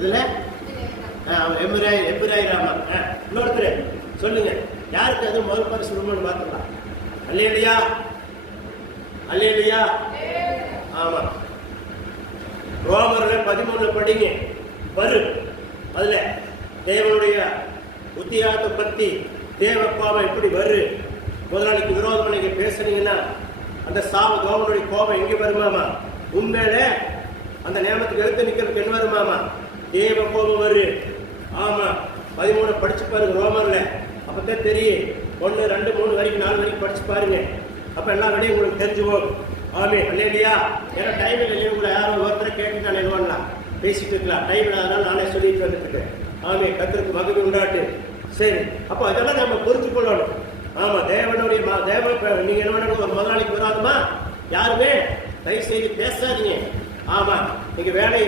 இதுல எபிராயிராமா. இன்னொருத்தர் சொல்லுங்க, யாருக்கு அது முதல் பரிசு வருமானு பார்த்துக்கலாம். அல்லேலூயா, அல்லேலூயா. ஆமா, ரோமர்கள் 13 படிங்க வரும். அதுல தேவனுடைய உத்தியாகத்தை பத்தி, தேவ கோபம் எப்படி வரு, முதலாளிக்கு விரோதம் நீங்க பேசுறீங்கன்னா அந்த சாவு கவர்னருடைய கோபம் எங்க வருமாமா? உண்மையில அந்த நியமத்துக்கு எடுத்து நிக்கிறதுக்கு என்ன வருமாமா? தேவ கோபம் வரு. ஆமா, 13 படிச்சு பாருங்க ரோமர்ல, அப்பதான் தெரியும். 1, 2, 3 வரைக்கும் 4 வரைக்கும் படிச்சு பாருங்க. அப்ப எல்லாம் விடையும் உங்களுக்கு தெரிஞ்சு போகும். ஆமே, இல்லையா? ஏன்னா டைம் இல்லை, உங்களை யாரும் ஒருத்தரை கேட்டு நான் என்ன பண்ணலாம், பேசிட்டு இருக்கலாம். டைம் இல்லாதனால நானே சொல்லிட்டு வந்துட்டு. ஆமே, கர்த்தருக்கு மகிமை உண்டாட்டு. சரி, அப்போ அதெல்லாம் நம்ம புரிஞ்சு கொள்ளணும். ஆமா, தேவனுடைய நீங்க என்ன பண்ணணும், ஒரு முதலாளிக்கு வராதுமா யாருமே தயவு செய்து பேசாதீங்க. ஆமா, நீங்க வேலையை